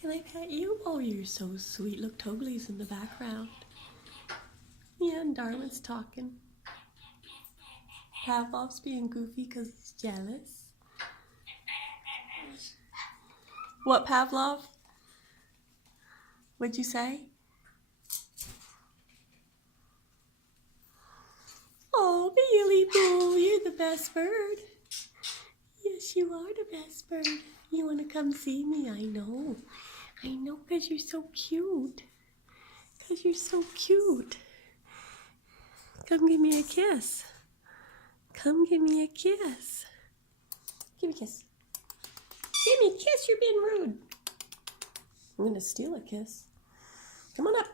Can I pet you? Oh, you're so sweet. Look, Togly's in the background. Yeah, and Darwin's talking. Pavlov's being goofy because he's jealous. What, Pavlov? What'd you say? Oh, Bailey Boo, you're the best bird. Yes, you are the best bird. You want to come see me? I know. I know, because you're so cute. Because you're so cute. Come give me a kiss. Come give me a kiss. Give me a kiss. Give me a kiss, you're being rude. I'm going to steal a kiss. Come on up.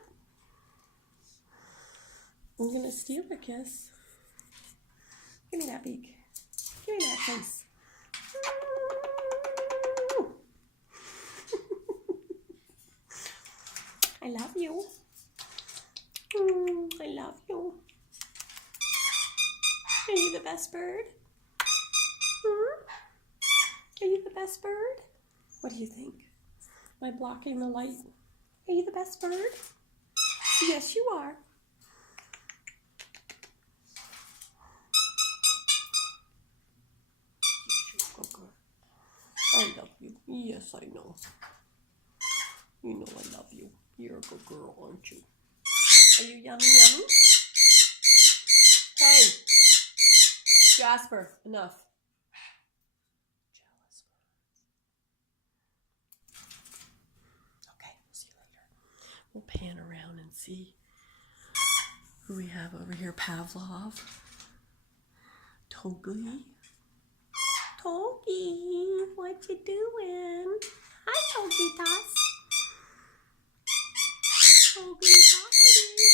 I'm going to steal a kiss. Give me that beak. Give me that face. I love you. I love you. Are you the best bird? Are you the best bird? What do you think? Am I blocking the light? Are you the best bird? Yes, you are. I love you. Yes, I know. You know I love you. You're a good girl, aren't you? Are you yummy yummy? Hey! Jasper, enough. Jealous. Okay, we'll see you later. We'll pan around and see who we have over here. Pavlov. Togly. Togi, what you doing? Hi, Togi Toss. Togi Tossity.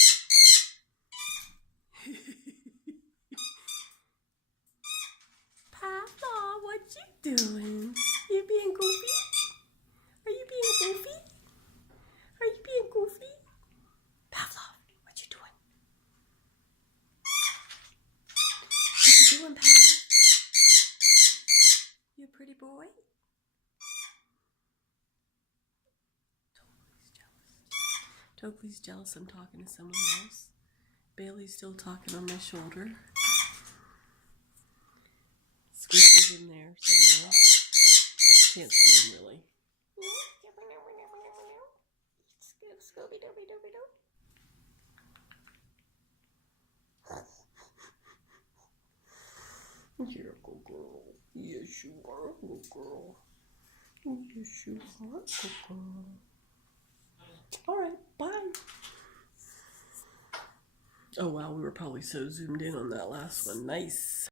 Pavlov, what you doing? You being goofy? Are you being goofy? Are you being goofy? Pavlov, what you doing? What you doing, Pav? You a pretty boy? Togly's jealous I'm talking to someone else. Bailey's still talking on my shoulder. Squishy's in there somewhere. Can't see him really. Scooby-Dooby-Dooby-Doo. You're a good girl. Yes, you are a good girl. Yes, you are a good girl. Alright, bye. Oh wow, we were probably so zoomed in on that last one. Nice.